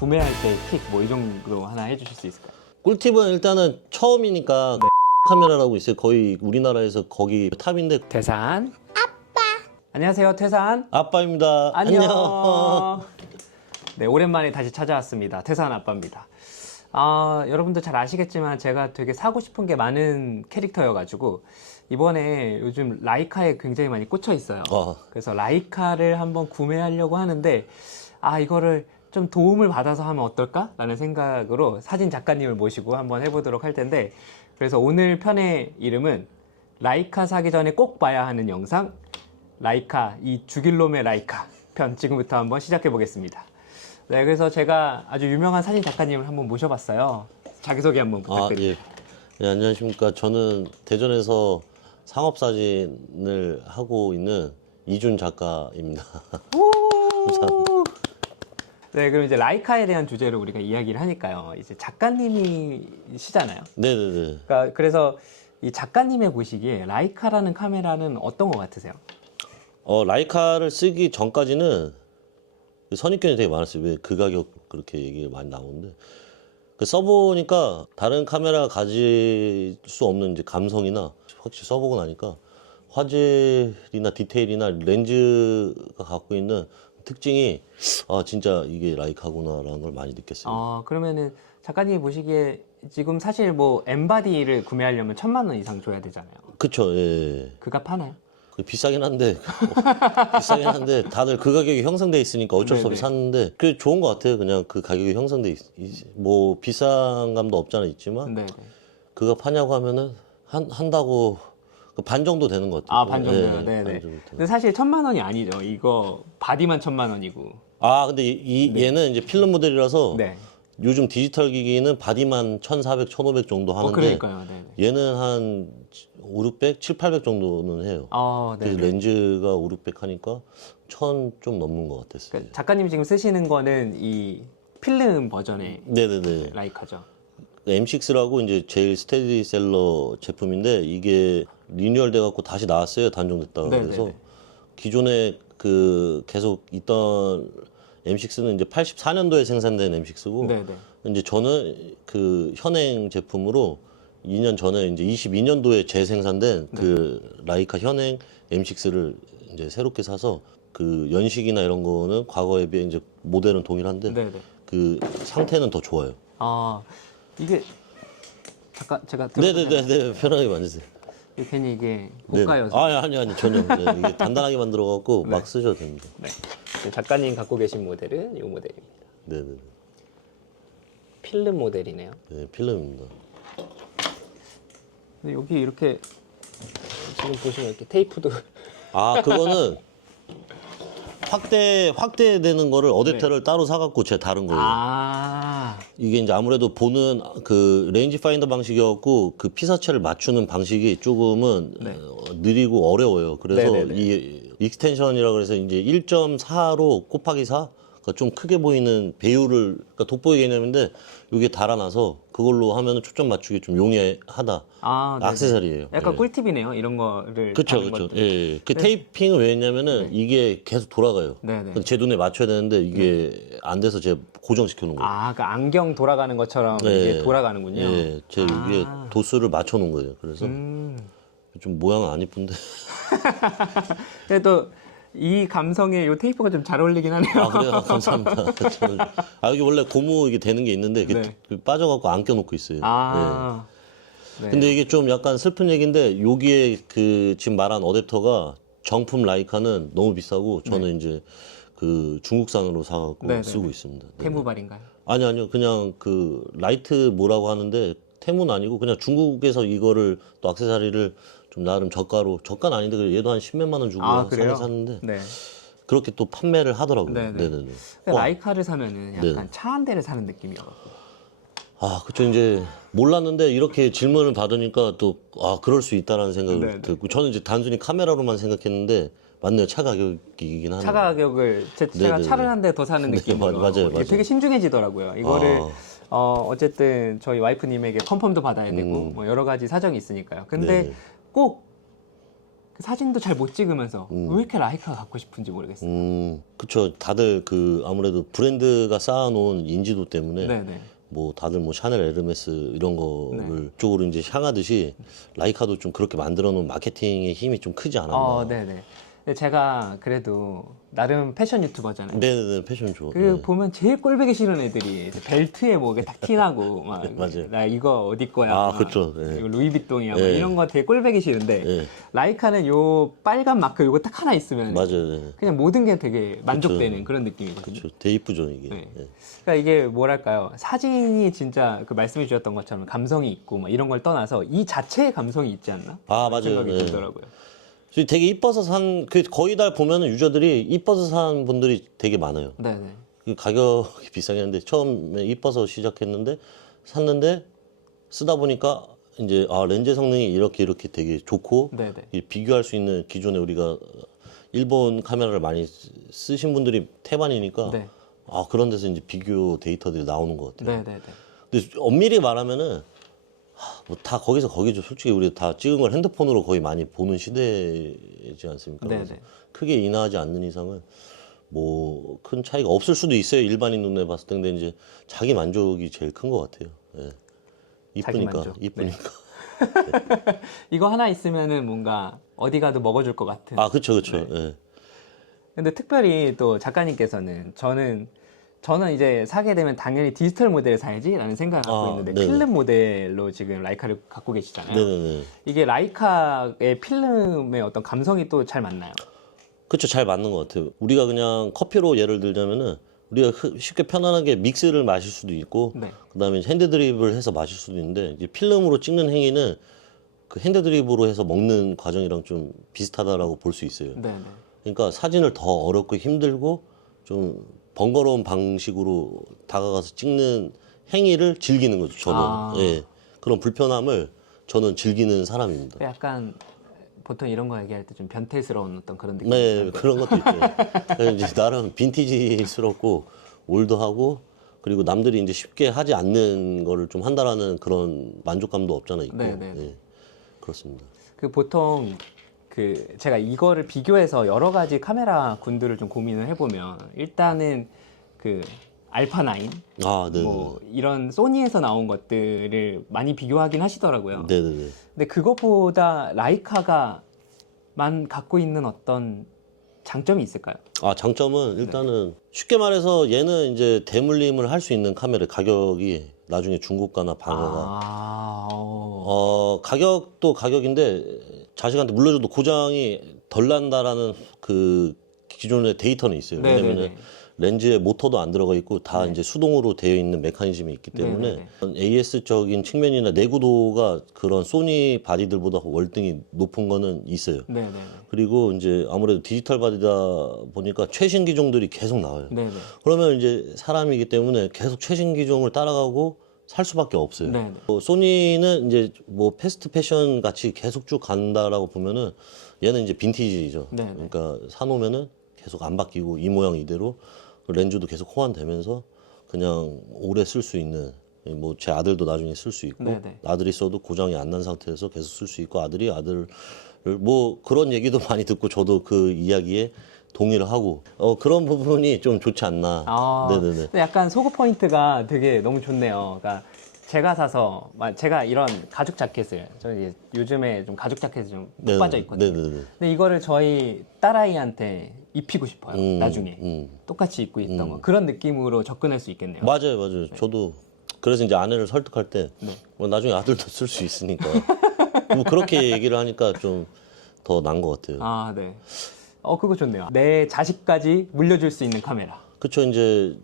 구매할 때 팁 뭐 이 정도 하나 해주실 수 있을까요? 꿀팁은 일단은 처음이니까 카메라라고 있어요. 거의 우리나라에서 거기 탑인데. 태산 안녕하세요, 태산 아빠입니다. 안녕. 네, 오랜만에 다시 찾아왔습니다. 태산 아빠입니다. 여러분들 잘 아시겠지만 제가 되게 사고 싶은 게 많은 캐릭터여가지고 이번에 요즘 라이카에 굉장히 많이 꽂혀 있어요. 그래서 라이카를 한번 구매하려고 하는데 이거를 좀 도움을 받아서 하면 어떨까? 라는 생각으로 사진 작가님을 모시고 한번 해보도록 할 텐데, 그래서 오늘 편의 이름은 라이카 사기 전에 꼭 봐야 하는 영상, 라이카 이 죽일 놈의 라이카 편 지금부터 한번 시작해 보겠습니다. 네, 그래서 제가 아주 유명한 사진 작가님을 한번 모셔봤어요. 자기소개 한번 부탁드립니다. 예. 네, 안녕하십니까. 저는 대전에서 상업사진을 하고 있는 이준 작가입니다. 네, 그럼 이제 라이카에 대한 주제로 우리가 이야기를 하니까요. 이제 작가님이시잖아요. 네네네. 그러니까 그래서 이 작가님의 보시기에 라이카라는 카메라는 어떤 것 같으세요? 라이카를 쓰기 전까지는 선입견이 되게 많았어요. 왜 그 가격 그렇게 얘기가 많이 나오는데, 써보니까 다른 카메라가 가질 수 없는 이제 감성이나 확실히 써보고 나니까 화질이나 디테일이나 렌즈가 갖고 있는 특징이 진짜 이게 라이카구나라는 걸 많이 느꼈어요. 그러면은 작가님이 보시기에 지금 사실 뭐 엠바디를 구매하려면 1,000만 원 이상 줘야 되잖아요. 그쵸, 예. 그 값 하나요? 비싸긴 한데 다들 그 가격이 형성돼 있으니까 어쩔 수 없이 샀는데 그게 좋은 것 같아요. 그냥 그 가격이 형성돼 뭐 비싼 감도 없잖아 있지만 네네. 그거 파냐고 하면은 한다고 반 정도 되는 것 같아요. 반 정도요. 네네. 근데 사실 1,000만 원이 아니죠. 이거 바디만 1,000만 원이고. 근데 얘는 이제 필름 모델이라서 네. 요즘 디지털 기기는 바디만 1,400, 1,500 정도 하는데 그러니까요. 네네. 얘는 한 5, 600, 7, 800 정도는 해요. 그래서 네네. 렌즈가 5, 600 하니까 1,000 좀 넘는 것 같았어요. 그러니까 작가님이 지금 쓰시는 거는 이 필름 버전의 네네네. 라이카죠. M6라고 이제 제일 스테디셀러 제품인데 이게 리뉴얼 돼 갖고 다시 나왔어요. 단종됐다가. 그래서 기존에 그 계속 있던 M6는 이제 84년도에 생산된 M6고 네네. 이제 저는 그 현행 제품으로 2년 전에 이제 22년도에 재생산된 그 라이카 현행 M6를 이제 새롭게 사서 그 연식이나 이런 거는 과거에 비해 이제 모델은 동일한데 네네. 그 상태는 더 좋아요. 이게 잠깐 제가 네네네, 편하게 만드세요. 괜히 이게 고가여서. 아니 전혀. 이게 단단하게 만들어 갖고 막 쓰셔도 됩니다. 네. 작가님 갖고 계신 모델은 이 모델입니다. 네네. 필름 모델이네요. 네, 필름입니다. 근데 여기 이렇게 지금 보시면 이렇게 테이프도 그거는 확대되는 거를 어댑터를 따로 사갖고 제가 다른 거예요. 이게 이제 아무래도 보는 그 레인지 파인더 방식이었고 그 피사체를 맞추는 방식이 조금은 느리고 어려워요. 그래서 이 익스텐션이라 그래서 이제 1.4로 곱하기 4, 그러니까 좀 크게 보이는 배율을, 그러니까 돋보기 개념인데 이게 달아나서 그걸로 하면은 초점 맞추기 좀 용이하다. 액세서리예요. 약간 꿀팁이네요. 이런 거를. 그렇죠. 예. 그 테이핑은 왜 했냐면은 이게 계속 돌아가요. 제 눈에 맞춰야 되는데 이게 안 돼서 제가 고정시켜 놓은 거예요. 그러니까 안경 돌아가는 것처럼 이게 돌아가는군요. 예, 제가 이게 도수를 맞춰 놓은 거예요. 그래서 좀 모양은 안 이쁜데. 그래도 이 감성에 이 테이프가 좀 잘 어울리긴 하네요. 그래요? 감사합니다. 여기 원래 고무 이게 되는 게 있는데 빠져갖고 안 껴놓고 있어요. 근데 이게 좀 약간 슬픈 얘기인데 여기에 그 지금 말한 어댑터가 정품 라이카는 너무 비싸고 저는 이제 그 중국산으로 사갖고 쓰고 있습니다. 테무발인가요? 아니요. 그냥 그 라이트 뭐라고 하는데 테무는 아니고 그냥 중국에서 이거를 또 액세서리를 좀 나름 저가는 아닌데 그래도 얘도 한 10몇만 원 주고 사긴 샀는데 그렇게 또 판매를 하더라고요. 네네네. 라이카를 사면은 약간 차 한 대를 사는 느낌이어가지고. 그쵸. 이제 몰랐는데 이렇게 질문을 받으니까 또 그럴 수 있다라는 생각이 들고, 저는 이제 단순히 카메라로만 생각했는데 맞네요. 차 가격이긴 하네요. 차 가격을 제가 차를 한 대 더 사는 느낌으로. 맞아요. 되게 신중해지더라고요. 이거를 어쨌든 저희 와이프님에게 컨펌도 받아야 되고 뭐 여러 가지 사정이 있으니까요. 근데 꼭 그 사진도 잘 못 찍으면서 왜 이렇게 라이카가 갖고 싶은지 모르겠어요. 그쵸. 다들 그 아무래도 브랜드가 쌓아놓은 인지도 때문에 네네. 뭐 다들 뭐 샤넬, 에르메스 이런 거를 네. 쪽으로 이제 향하듯이 라이카도 좀 그렇게 만들어 놓은 마케팅의 힘이 좀 크지 않았나. 네네. 근데 제가 그래도 나름 패션 유튜버잖아요. 네네네, 패션 좋아. 그 네. 보면 제일 꼴보기 싫은 애들이 이제 벨트에 뭐 이게 딱 티나고 막 맞아요. 나 이거 어디 거야? 아, 막 그쵸. 네. 이거 루이비통이야. 막 네. 이런 거 되게 꼴보기 싫은데 네. 라이카는 요 빨간 마크 요거 딱 하나 있으면 맞아요. 네. 그냥 모든 게 되게 만족되는 그런 느낌이거든요. 그쵸. 되게 이쁘죠, 이게. 네. 네. 그러니까 이게 뭐랄까요? 사진이 진짜 그 말씀해 주셨던 것처럼 감성이 있고 막 이런 걸 떠나서 이 자체의 감성이 있지 않나? 아, 그런 맞아요. 생각이 네. 들더라고요. 되게 이뻐서 거의 다 보면은 유저들이 이뻐서 산 분들이 되게 많아요. 네네. 그 가격이 비싸긴 한데 처음에 이뻐서 시작했는데 샀는데 쓰다 보니까 이제 렌즈 성능이 이렇게 되게 좋고 네네. 이 비교할 수 있는 기존에 우리가 일본 카메라를 많이 쓰신 분들이 태반이니까 네. 그런 데서 이제 비교 데이터들이 나오는 것 같아요. 네네네. 근데 엄밀히 말하면은 뭐 다 거기서 거기죠. 솔직히 우리 다 찍은 걸 핸드폰으로 거의 많이 보는 시대이지 않습니까? 네네. 그래서 크게 인하하지 않는 이상은 뭐 큰 차이가 없을 수도 있어요. 일반인 눈에 봤을 때. 근데 이제 자기 만족이 제일 큰 것 같아요. 예. 자기 이쁘니까, 만족. 이쁘니까. 이거 하나 있으면은 뭔가 어디 가도 먹어줄 것 같은. 그쵸, 그쵸. 네. 예. 근데 특별히 또 작가님께서는 저는 이제 사게 되면 당연히 디지털 모델을 사야지라는 생각을 갖고 있는데 네네. 필름 모델로 지금 라이카를 갖고 계시잖아요. 네네네. 이게 라이카의 필름의 어떤 감성이 또 잘 맞나요? 그쵸, 잘 맞는 것 같아요. 우리가 그냥 커피로 예를 들자면은 우리가 쉽게 편안하게 믹스를 마실 수도 있고, 네. 그다음에 핸드드립을 해서 마실 수도 있는데, 이제 필름으로 찍는 행위는 그 핸드드립으로 해서 먹는 과정이랑 좀 비슷하다라고 볼 수 있어요. 네네. 그러니까 사진을 더 어렵고 힘들고 좀 번거로운 방식으로 다가가서 찍는 행위를 즐기는 거죠, 저는. 예. 그런 불편함을 저는 즐기는 사람입니다. 약간 보통 이런 거 얘기할 때 좀 변태스러운 어떤 그런 느낌. 네, 그런 것도 있어요. 그래서 이제 나름 빈티지스럽고 올드하고 그리고 남들이 이제 쉽게 하지 않는 거를 좀 한다라는 그런 만족감도 없잖아 있고. 네네. 예. 그렇습니다. 그 보통 그 제가 이거를 비교해서 여러 가지 카메라 군들을 좀 고민을 해보면 일단은 그 알파 9, 네. 뭐 이런 소니에서 나온 것들을 많이 비교하긴 하시더라고요. 네네네. 근데 그것보다 라이카가만 갖고 있는 어떤 장점이 있을까요? 장점은 일단은 쉽게 말해서 얘는 이제 대물림을 할 수 있는 카메라 가격이 나중에 중고가나 방어가 가격도 가격인데 자식한테 물려줘도 고장이 덜 난다라는 그 기존의 데이터는 있어요. 왜냐면은 네네네. 렌즈에 모터도 안 들어가 있고 다 이제 수동으로 되어 있는 메커니즘이 있기 때문에 AS적인 측면이나 내구도가 그런 소니 바디들보다 월등히 높은 거는 있어요. 네네. 그리고 이제 아무래도 디지털 바디다 보니까 최신 기종들이 계속 나와요. 네네. 그러면 이제 사람이기 때문에 계속 최신 기종을 따라가고 살 수밖에 없어요. 네네. 소니는 이제 뭐 패스트 패션 같이 계속 쭉 간다라고 보면은 얘는 이제 빈티지죠. 네네. 그러니까 사놓으면은 계속 안 바뀌고 이 모양 이대로 렌즈도 계속 호환되면서 그냥 오래 쓸 수 있는 뭐 제 아들도 나중에 쓸 수 있고 네네. 아들이 써도 고장이 안 난 상태에서 계속 쓸 수 있고 아들을 뭐 그런 얘기도 많이 듣고 저도 그 이야기에 동의를 하고 그런 부분이 좀 좋지 않나. 네네네. 근데 약간 소구 포인트가 되게 너무 좋네요. 그러니까 제가 사서 제가 이런 가죽 자켓을 저 이제 요즘에 좀 가죽 자켓에 좀 푹 빠져 있거든요. 네네네. 근데 이거를 저희 딸아이한테 입히고 싶어요. 나중에 똑같이 입고 있던 거 그런 느낌으로 접근할 수 있겠네요. 맞아요. 저도 그래서 이제 아내를 설득할 때 나중에 아들도 쓸 수 있으니까 뭐 그렇게 얘기를 하니까 좀 더 나은 것 같아요. 네. 그거 좋네요. 내 자식까지 물려줄 수 있는 카메라. 그쵸. 이제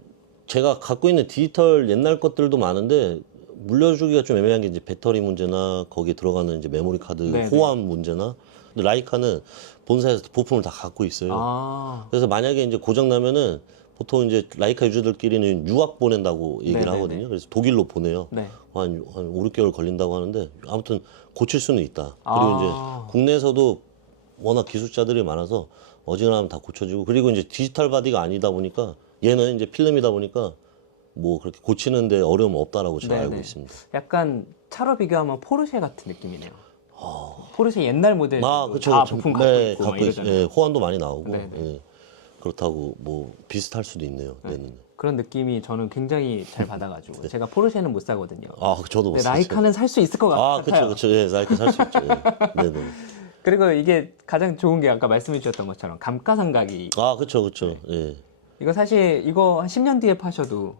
제가 갖고 있는 디지털 옛날 것들도 많은데 물려주기가 좀 애매한 게 이제 배터리 문제나 거기에 들어가는 이제 메모리 카드 네네. 호환 문제나. 근데 라이카는 본사에서 부품을 다 갖고 있어요. 그래서 만약에 이제 고장 나면은 보통 이제 라이카 유저들끼리는 유학 보낸다고 얘기를 네네네. 하거든요. 그래서 독일로 보내요. 네. 한 5, 6개월 걸린다고 하는데 아무튼 고칠 수는 있다. 그리고 이제 국내에서도 워낙 기술자들이 많아서 어지간하면 다 고쳐지고 그리고 이제 디지털 바디가 아니다 보니까 얘는 이제 필름이다 보니까 뭐 그렇게 고치는데 어려움 없다라고 제가 알고 있습니다. 약간 차로 비교하면 포르쉐 같은 느낌이네요. 포르쉐 옛날 모델 그쵸, 다 그쵸. 부품 갖고 네, 있고 막 갖고 이러잖아요. 예, 호환도 많이 나오고. 네, 네. 예. 그렇다고 뭐 비슷할 수도 있네요. 네. 네. 그런 느낌이 저는 굉장히 잘 받아가지고 제가 포르쉐는 못 사거든요. 저도 못 근데 사죠. 라이카는 살 수 있을 것 같아요. 그쵸, 그쵸. 예, 라이카 살 수 있죠. 예. 네네. 그리고 이게 가장 좋은 게 아까 말씀해 주셨던 것처럼 감가상각이 그쵸, 그쵸. 예. 이거 사실 이거 한 10년 뒤에 파셔도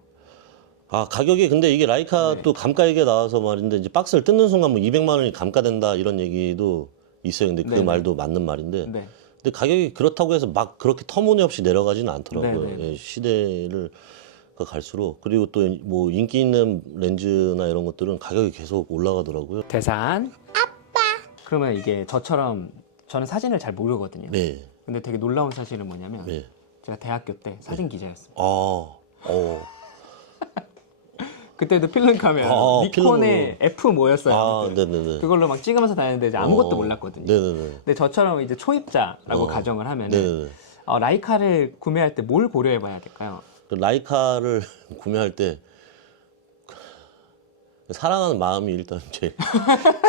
가격이 근데 이게 라이카 또 감가 얘기가 나와서 말인데 이제 박스를 뜯는 순간 뭐 200만 원이 감가된다 이런 얘기도 있어요. 근데 그 네네. 말도 맞는 말인데. 네. 근데 가격이 그렇다고 해서 막 그렇게 터무니없이 내려가지는 않더라고요. 네네. 예, 시대를 갈수록. 그리고 또 뭐 인기 있는 렌즈나 이런 것들은 가격이 계속 올라가더라고요. 대산 그러면 이게 저처럼 저는 사진을 잘 모르거든요. 네. 근데 되게 놀라운 사실은 뭐냐면 네. 제가 대학교 때 사진 기자였습니다. 그때도 필름 카메라 니콘의 F 뭐였어요. 아무튼. 네네네. 그걸로 막 찍으면서 다녔는데 이제 아무것도 몰랐거든요. 네네네. 근데 저처럼 이제 초입자라고 가정을 하면은 네네네. 라이카를 구매할 때 뭘 고려해 봐야 될까요? 그 라이카를 구매할 때 사랑하는 마음이 일단 제일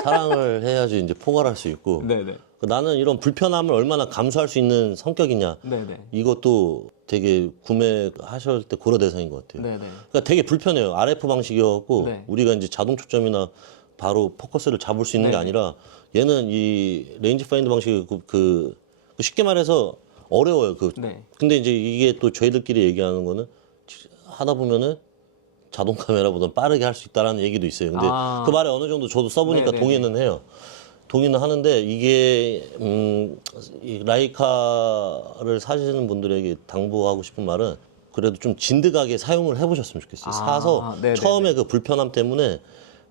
사랑을 해야지 이제 포괄할 수 있고 네네. 나는 이런 불편함을 얼마나 감수할 수 있는 성격이냐 네네. 이것도 되게 구매하실 때 고려 대상인 것 같아요. 네네. 그러니까 되게 불편해요. RF 방식이어갖고 네. 우리가 이제 자동 초점이나 바로 포커스를 잡을 수 있는 게 네네. 아니라 얘는 이 레인지 파인더 방식이 쉽게 말해서 어려워요. 네. 근데 이제 이게 또 저희들끼리 얘기하는 거는 하다 보면은 자동 카메라보다 빠르게 할 수 있다라는 얘기도 있어요. 근데 그 말에 어느 정도 저도 써보니까 네네네. 동의는 해요. 동의는 하는데 이게 이 라이카를 사시는 분들에게 당부하고 싶은 말은 그래도 좀 진득하게 사용을 해보셨으면 좋겠어요. 사서 네네네. 처음에 그 불편함 때문에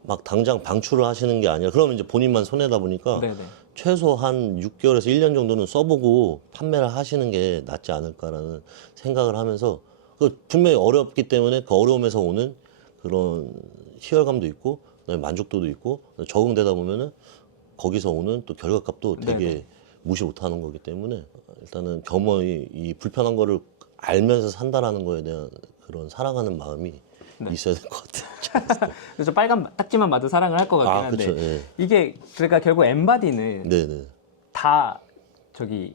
막 당장 방출을 하시는 게 아니라 그러면 이제 본인만 손해다 보니까 네네. 최소 한 6개월에서 1년 정도는 써보고 판매를 하시는 게 낫지 않을까라는 생각을 하면서 분명히 어렵기 때문에 그 어려움에서 오는 그런 희열감도 있고 그다음에 만족도도 있고 적응되다 보면은 거기서 오는 또 결과값도 되게 네네. 무시 못하는 거기 때문에 일단은 겸허히 이 불편한 거를 알면서 산다라는 거에 대한 그런 사랑하는 마음이 있어야 될 것 같아요. 그래서 빨간 딱지만 봐도 사랑을 할 것 같긴 한데 그쵸, 예. 이게 그러니까 결국 엠바디는 네네. 다 저기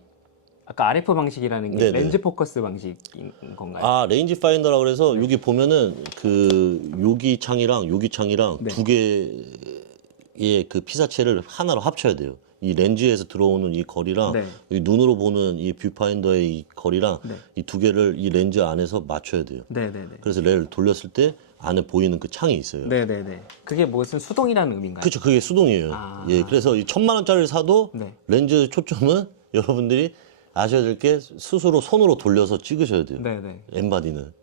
아까 RF 방식이라는 게 네네. 렌즈 포커스 방식인 건가요? 레인지 파인더라고 그래서 여기 보면은 그 요기창이랑 요기창이랑 네. 두 개의 그 피사체를 하나로 합쳐야 돼요. 이 렌즈에서 들어오는 이 거리랑 네. 이 눈으로 보는 이 뷰파인더의 이 거리랑 네. 이 두 개를 이 렌즈 안에서 맞춰야 돼요. 네네네. 그래서 레를 돌렸을 때 안에 보이는 그 창이 있어요. 네네네. 그게 무슨 수동이라는 의미인가요? 그렇죠. 그게 수동이에요. 예, 그래서 이 1,000만 원짜리를 사도 네. 렌즈 초점은 여러분들이 아셔야 될 게 스스로 손으로 돌려서 찍으셔야 돼요. 네네. 엠바디는.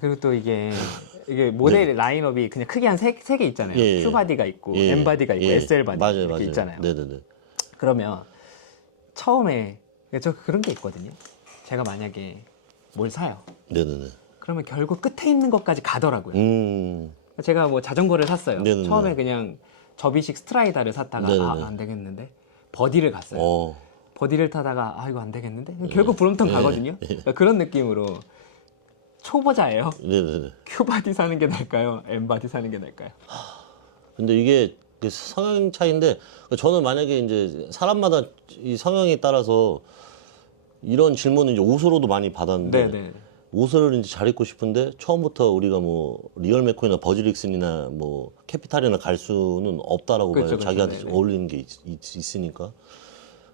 그리고 또 이게 모델 라인업이 그냥 크게 한 세 개 있잖아요. 예. Q바디가 있고 예. M바디가 있고 예. SL바디 맞아요, 이렇게 맞아요. 있잖아요. 네네네. 그러면 처음에 저 그런 게 있거든요. 제가 만약에 뭘 사요. 네네네. 그러면 결국 끝에 있는 것까지 가더라고요. 음. 제가 뭐 자전거를 샀어요. 네네네. 처음에 그냥 접이식 스트라이다를 샀다가 네네네. 안 되겠는데 버디를 갔어요. 어. 버디를 타다가 이거 안 되겠는데 결국 브롬톤 가거든요. 그러니까 그런 느낌으로 초보자예요. 네네네. Q바디 사는 게 나을까요? M바디 사는 게 나을까요? 근데 이게 그 성향 차이인데 저는 만약에 이제 사람마다 이 성향에 따라서 이런 질문을 이제 옷으로도 많이 받았는데 네네. 옷을 이제 잘 입고 싶은데 처음부터 우리가 뭐 리얼 맥코이나 버즈릭슨이나 뭐 캐피탈이나 갈 수는 없다라고 그렇죠, 봐요. 그렇죠. 자기한테 네네. 어울리는 게 있으니까.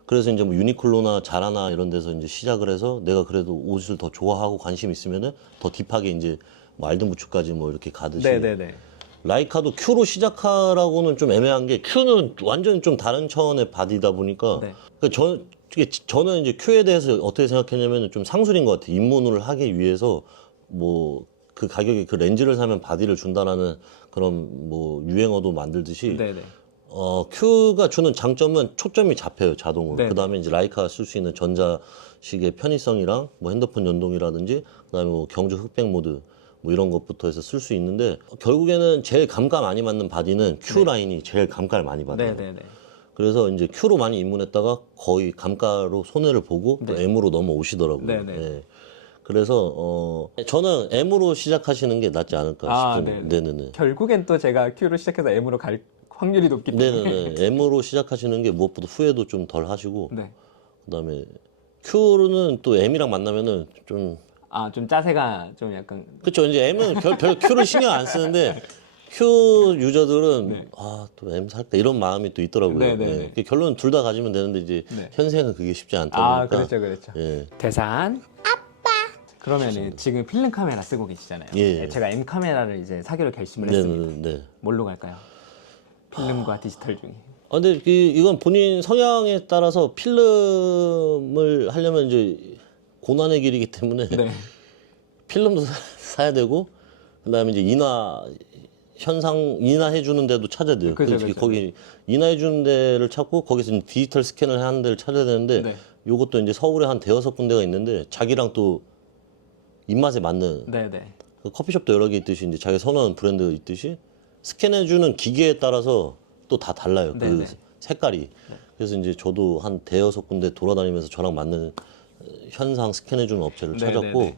그래서 이제 뭐 유니클로나 자라나 이런 데서 이제 시작을 해서 내가 그래도 옷을 더 좋아하고 관심 있으면은 더 딥하게 이제 뭐 알든부츠까지 뭐 이렇게 가듯이 네네네. 라이카도 Q로 시작하라고는 좀 애매한 게 Q는 완전히 좀 다른 차원의 바디다 보니까 네. 그러니까 저는 이제 Q에 대해서 어떻게 생각했냐면 좀 상술인 것 같아요. 입문을 하기 위해서 뭐 그 가격에 그 렌즈를 사면 바디를 준다라는 그런 뭐 유행어도 만들듯이 네네. Q가 주는 장점은 초점이 잡혀요, 자동으로. 네네. 그다음에 이제 라이카가 쓸 수 있는 전자식의 편의성이랑 뭐 핸드폰 연동이라든지 그다음에 뭐 경주 흑백 모드 뭐 이런 것부터 해서 쓸 수 있는데 결국에는 제일 감가 많이 맞는 바디는 Q 라인이 제일 감가를 많이 받아요. 네네네. 그래서 이제 Q로 많이 입문했다가 거의 감가로 손해를 보고 또 M으로 넘어오시더라고요. 네네. 예. 그래서 저는 M으로 시작하시는 게 낫지 않을까 싶은. 네네. 네네네. 결국엔 또 제가 Q로 시작해서 M으로 갈 확률이 높기 때문에. 네네네. M으로 시작하시는 게 무엇보다 후회도 좀 덜 하시고 네. 그다음에 Q는 또 M이랑 만나면은 좀 아, 좀 짜세가 좀 약간. 그쵸. 이제 M은 별 Q를 신경 안 쓰는데 Q 유저들은 네. 아, 또 M 살까 이런 마음이 또 있더라고요. 네네네. 예. 결론은 둘 다 가지면 되는데 이제 네. 현생은 그게 쉽지 않다 아, 보니까. 그렇죠, 그렇죠. 예. 대산. 그러면은 지금 필름 카메라 쓰고 계시잖아요. 예. 네, 제가 M 카메라를 이제 사기로 결심을 했습니다. 네. 뭘로 갈까요? 필름과 디지털 중에. 근데 이건 본인 성향에 따라서 필름을 하려면 이제 고난의 길이기 때문에 네. 필름도 사야 되고 그다음에 이제 인화해 주는 데도 찾아야 돼요. 그죠, 그래서 그죠. 거기 인화해 주는 데를 찾고 거기서 이제 디지털 스캔을 하는 데를 찾아야 되는데 네. 요것도 이제 서울에 한 대여섯 군데가 있는데 자기랑 또 입맛에 맞는 네네. 그 커피숍도 여러 개 있듯이 이제 자기 선호하는 브랜드가 있듯이 스캔해 주는 기계에 따라서 또 다 달라요. 그 네네. 색깔이. 그래서 이제 저도 한 대여섯 군데 돌아다니면서 저랑 맞는 현상 스캔해 주는 업체를 찾았고 네네네.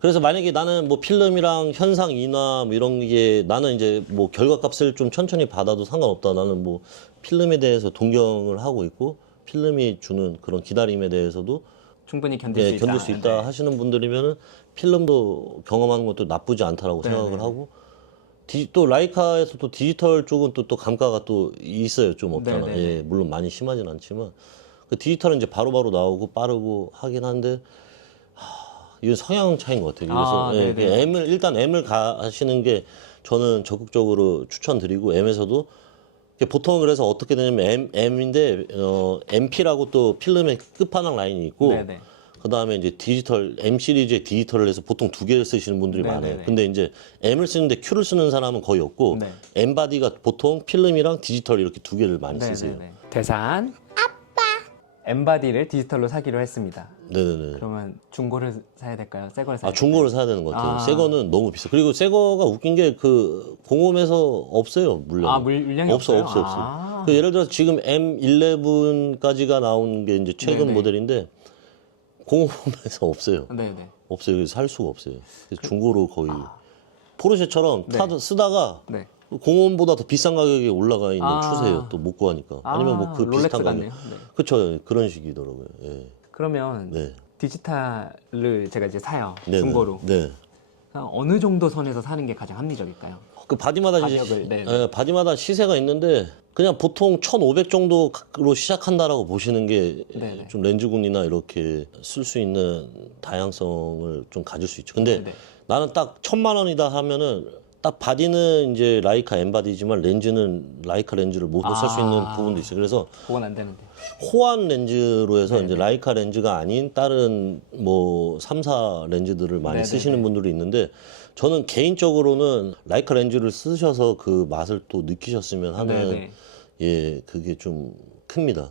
그래서 만약에 나는 뭐 필름이랑 현상 인화 뭐 이런 게 나는 이제 뭐 결과값을 좀 천천히 받아도 상관없다. 나는 뭐 필름에 대해서 동경을 하고 있고 필름이 주는 그런 기다림에 대해서도 충분히 견딜 수 있다. 견딜 수 있다 네. 하시는 분들이면은 필름도 경험하는 것도 나쁘지 않다라고 네, 생각을 네. 하고 또 라이카에서 또 디지털 쪽은 또 감가가 또 있어요. 좀 없잖아. 네, 네, 예, 물론 많이 심하진 않지만 그 디지털은 이제 바로바로 나오고 빠르고 하긴 한데 이건 성향 차이인 것 같아요. 그래서 아, 예, 네네. 일단 M을 가시는 게 저는 적극적으로 추천드리고 M에서도 보통 그래서 어떻게 되냐면 M인데 MP라고 또 필름의 끝판왕 라인이 있고 네네. 그다음에 이제 디지털 M 시리즈의 디지털을 해서 보통 두 개를 쓰시는 분들이 네네네. 많아요. 근데 이제 M을 쓰는데 Q를 쓰는 사람은 거의 없고 네. M 바디가 보통 필름이랑 디지털 이렇게 두 개를 많이 쓰세요. 네네네. 대산. 아빠. 엠바디를 디지털로 사기로 했습니다. 네네네. 그러면 중고를 사야 될까요? 새 거를 사야 아, 중고를 사야 되는 것 같아요. 아. 새 거는 너무 비싸. 그리고 새 거가 웃긴 게 공홈에서 없어요, 물량이. 아, 물량이 없어요? 없어. 아. 그 예를 들어서 지금 M11까지가 나온 게 이제 최근 네네. 모델인데 공홈에서 없어요. 네네. 없어요. 그래서 살 수가 없어요. 그래서 중고로 거의 포르쉐처럼 쓰다가 네. 공홈보다 더 비싼 가격에 올라가 있는 아. 추세예요. 또 못 구하니까. 아니면 뭐 그 롤렉스 비슷한 가격. 같네요. 네. 그렇죠. 그런 식이더라고요. 예. 그러면 네. 디지털을 제가 이제 사요. 네. 중고로. 네. 어느 정도 선에서 사는 게 가장 합리적일까요? 그 바디마다 가격을, 이제 네네. 바디마다 시세가 있는데 그냥 보통 1,500 정도로 시작한다라고 보시는 게 네네. 좀 렌즈군이나 이렇게 쓸 수 있는 다양성을 좀 가질 수 있죠. 근데 네네. 나는 딱 1,000만 원이다 하면은 딱 바디는 이제 라이카 M 바디지만 렌즈는 라이카 렌즈를 못 살 수 있는 부분도 있어요. 그래서 그건 안 되는데. 호환 렌즈로 해서 네네. 이제 라이카 렌즈가 아닌 다른 뭐 3사 렌즈들을 많이 네네네. 쓰시는 분들이 있는데 저는 개인적으로는 라이카 렌즈를 쓰셔서 그 맛을 또 느끼셨으면 하는 네네. 예, 그게 좀 큽니다.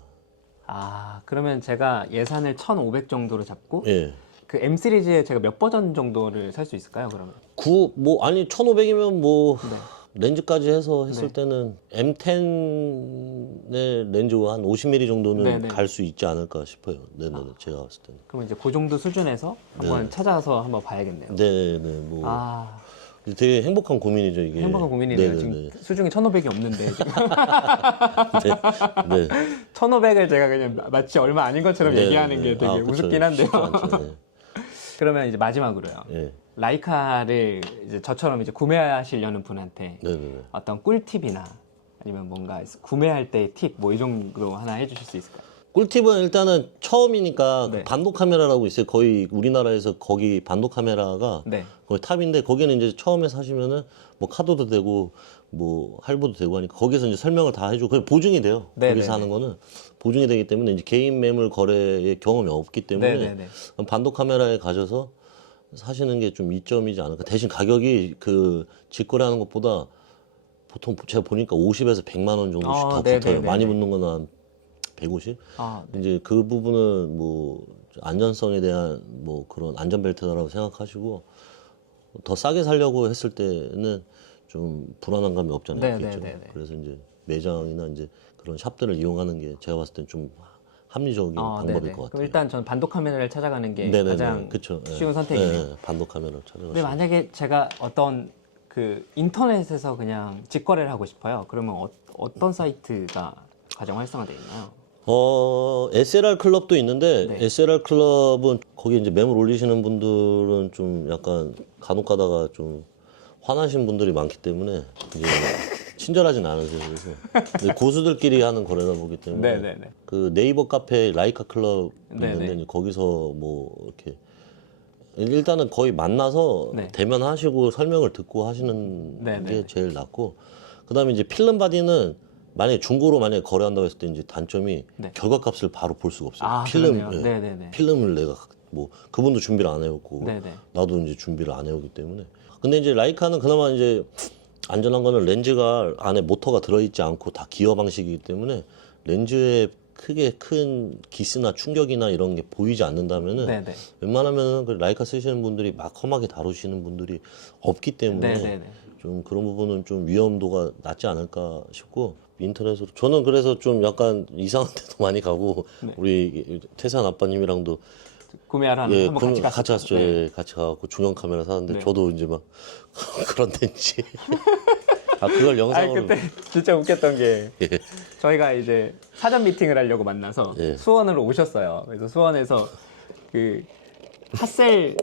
아, 그러면 제가 예산을 1,500 정도로 잡고 예. 그 M 시리즈에 제가 몇 버전 정도를 살 수 있을까요, 그러면? 아니 1,500이면 뭐 네. 렌즈까지 해서 했을 네. 때는 M10의 렌즈가 한 50mm 정도는 네네. 갈 수 있지 않을까 싶어요. 네네, 제가 봤을 때는. 그럼 이제 그 정도 수준에서 한번 찾아서 한번 봐야겠네요. 네네, 뭐 아, 되게 행복한 고민이죠 이게. 행복한 고민이네요. 네네네. 지금 수중에 1,500이 없는데 지금 네. 1,500을 제가 그냥 마치 얼마 아닌 것처럼 네, 얘기하는 네. 게 되게 그쵸. 우습긴 한데요. 쉽지 않죠. 네. 그러면 이제 마지막으로요. 예. 라이카를 이제 저처럼 이제 구매하시려는 분한테 네네네. 어떤 꿀팁이나 아니면 뭔가 구매할 때 팁 뭐 이 정도 하나 해주실 수 있을까요? 꿀팁은 일단은 처음이니까 네. 그 반도 카메라라고 있어요. 거의 우리나라에서 거기 반도 카메라가 네. 거의 탑인데 거기는 이제 처음에 사시면은 뭐 카드도 되고 뭐 할부도 되고 하니까 거기서 이제 설명을 다 해주고 그게 보증이 돼요. 네, 거기서 네, 하는 거는 보증이 되기 때문에 이제 개인 매물 거래의 경험이 없기 때문에 네, 네, 네. 반도 카메라에 가셔서 사시는 게 좀 이점이지 않을까. 대신 가격이 그 직거래하는 것보다 보통 제가 보니까 50에서 100만 원 정도씩 아, 더 네, 붙어요. 네, 네, 많이 네. 붙는 거는 한 150? 아, 이제 그 부분은 뭐 안전성에 대한 뭐 그런 안전벨트다라고 생각하시고 더 싸게 살려고 했을 때는 좀 불안한 감이 없지 않아 네, 있겠죠. 네, 네, 네. 그래서 이제 매장이나 이제 그런 샵들을 이용하는 게 제가 봤을 땐 좀 합리적인 방법일 네네. 것 같아요. 그럼 일단 전 반도 카메라를 찾아가는 게 네네네. 가장 그쵸. 예. 쉬운 선택이네요. 예, 반도 카메라 근데 찾아가시면. 만약에 제가 어떤 그 인터넷에서 그냥 직거래를 하고 싶어요. 그러면 어떤 사이트가 가장 활성화되어 있나요? SLR 클럽도 있는데 네. SLR 클럽은 거기 이제 매물 올리시는 분들은 좀 약간 간혹 가다가 좀 화나신 분들이 많기 때문에 이제 친절하진 않으세요. 그래서 근데 고수들끼리 하는 거래다 보기 때문에 네네네. 그 네이버 카페 라이카 클럽 있는데 네네. 이제 거기서 뭐 이렇게 일단은 거의 만나서 네. 대면하시고 설명을 듣고 하시는 네네네. 게 제일 낫고 그다음에 이제 필름 바디는 만약에 중고로 만약에 거래한다고 했을 때 이제 단점이 네. 결과값을 바로 볼 수가 없어요. 아, 필름, 그러네요. 네네네. 필름을 내가 뭐 그분도 준비를 안 해오고 네네. 나도 이제 준비를 안 해오기 때문에 근데 이제 라이카는 그나마 이제 안전한 거는 렌즈가 안에 모터가 들어있지 않고 다 기어 방식이기 때문에 렌즈에 크게 큰 기스나 충격이나 이런 게 보이지 않는다면은 네네. 웬만하면은 그 라이카 쓰시는 분들이 막 험하게 다루시는 분들이 없기 때문에 네네네. 좀 그런 부분은 좀 위험도가 낮지 않을까 싶고 인터넷으로 저는 그래서 좀 약간 이상한 데도 많이 가고 네. 우리 태산 아빠님이랑도 구매하러 하는 예, 한번 같이 같이 갔었죠. 갔죠. 네. 예, 같이 가고 중형 카메라 사는데 네. 저도 이제 막 그런 데인지 그걸 아 영상으로 그때 진짜 웃겼던 게 예. 저희가 이제 사전 미팅을 하려고 만나서 예. 수원으로 오셨어요. 그래서 수원에서 그 핫셀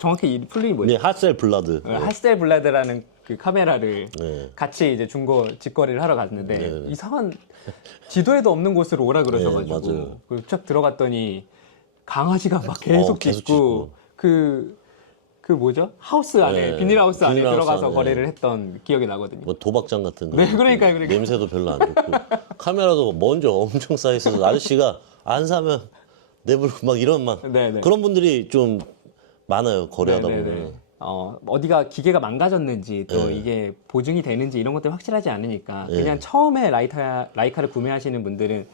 정확히 이 풀이 뭐예요? 네, 핫셀 블라드. 핫셀 블라드라는 그 카메라를 네. 같이 이제 중고 직거래를 하러 갔는데 네. 이상한 지도에도 없는 곳으로 오라 그러셔가지고 네, 맞아요. 쫙 들어갔더니 강아지가 막 계속 계속 짖고 그 뭐죠? 하우스 안에 네, 비닐하우스 안에 비닐하우스 들어가서 안에. 거래를 했던 기억이 나거든요. 뭐 도박장 같은 거. 네, 그러니까요. 냄새도 별로 안 좋고 카메라도 먼저 엄청 쌓여 있어서 아저씨가 안 사면 내부르고 막 이런 막 네네. 그런 분들이 좀 많아요. 거래하다 네네네. 보면. 어디가 기계가 망가졌는지 또 네. 이게 보증이 되는지 이런 것들이 확실하지 않으니까 네. 그냥 처음에 라이카를 구매하시는 분들은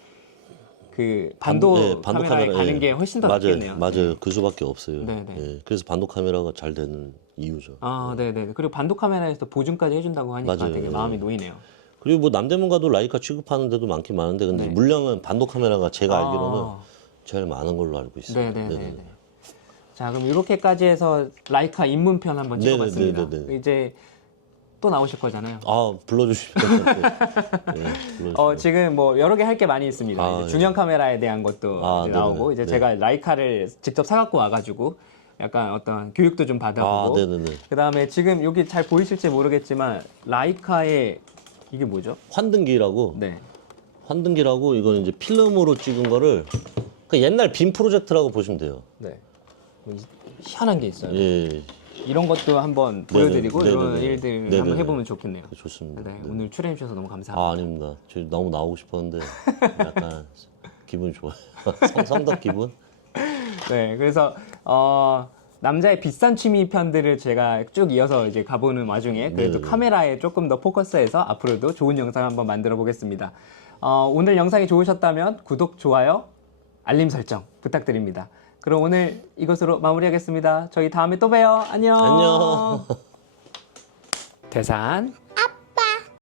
그 반도 카메라에 가는 예. 게 훨씬 더 맞아요. 낫겠네요. 맞아요. 그 수밖에 없어요. 네네. 예. 그래서 반도 카메라가 잘 되는 이유죠. 아, 네네. 그리고 반도 카메라에서 보증까지 해준다고 하니까 맞아요. 되게 네. 마음이 놓이네요. 그리고 뭐 남대문 가도 라이카 취급하는 데도 많긴 많은데 근데 네. 물량은 반도 카메라가 제가 아. 알기로는 제일 많은 걸로 알고 있어요. 네네네. 자, 그럼 이렇게까지 해서 라이카 입문편 한번 네네, 찍어봤습니다. 네네네. 이제 또 나오실 거잖아요. 불러주시면 지금 뭐 여러 개 할 게 많이 있습니다. 아, 이제 예. 중형 카메라에 대한 것도 이제 네네네. 나오고 이제 네. 제가 라이카를 직접 사갖고 와가지고 약간 어떤 교육도 좀 받아보고 네네네. 그다음에 지금 여기 잘 보이실지 모르겠지만 라이카의 이게 뭐죠? 환등기라고 네. 환등기라고 이건 이제 필름으로 찍은 거를 그 옛날 빔 프로젝트라고 보시면 돼요. 네. 뭐 희한한 게 있어요. 예, 이런 것도 한번 보여드리고 네네. 이런 네네네. 일들 네네네. 한번 해보면 좋겠네요. 좋습니다. 네, 네. 오늘 출연해 주셔서 너무 감사합니다. 아닙니다. 저 너무 나오고 싶었는데 약간 기분이 좋아요. 성덕 기분? 네, 그래서 남자의 비싼 취미 편들을 제가 쭉 이어서 이제 가보는 와중에 그래도 네네네. 카메라에 조금 더 포커스해서 앞으로도 좋은 영상 한번 만들어 보겠습니다. 오늘 영상이 좋으셨다면 구독, 좋아요, 알림 설정 부탁드립니다. 그럼 오늘 이것으로 마무리하겠습니다. 저희 다음에 또 봬요. 안녕. 안녕. 대산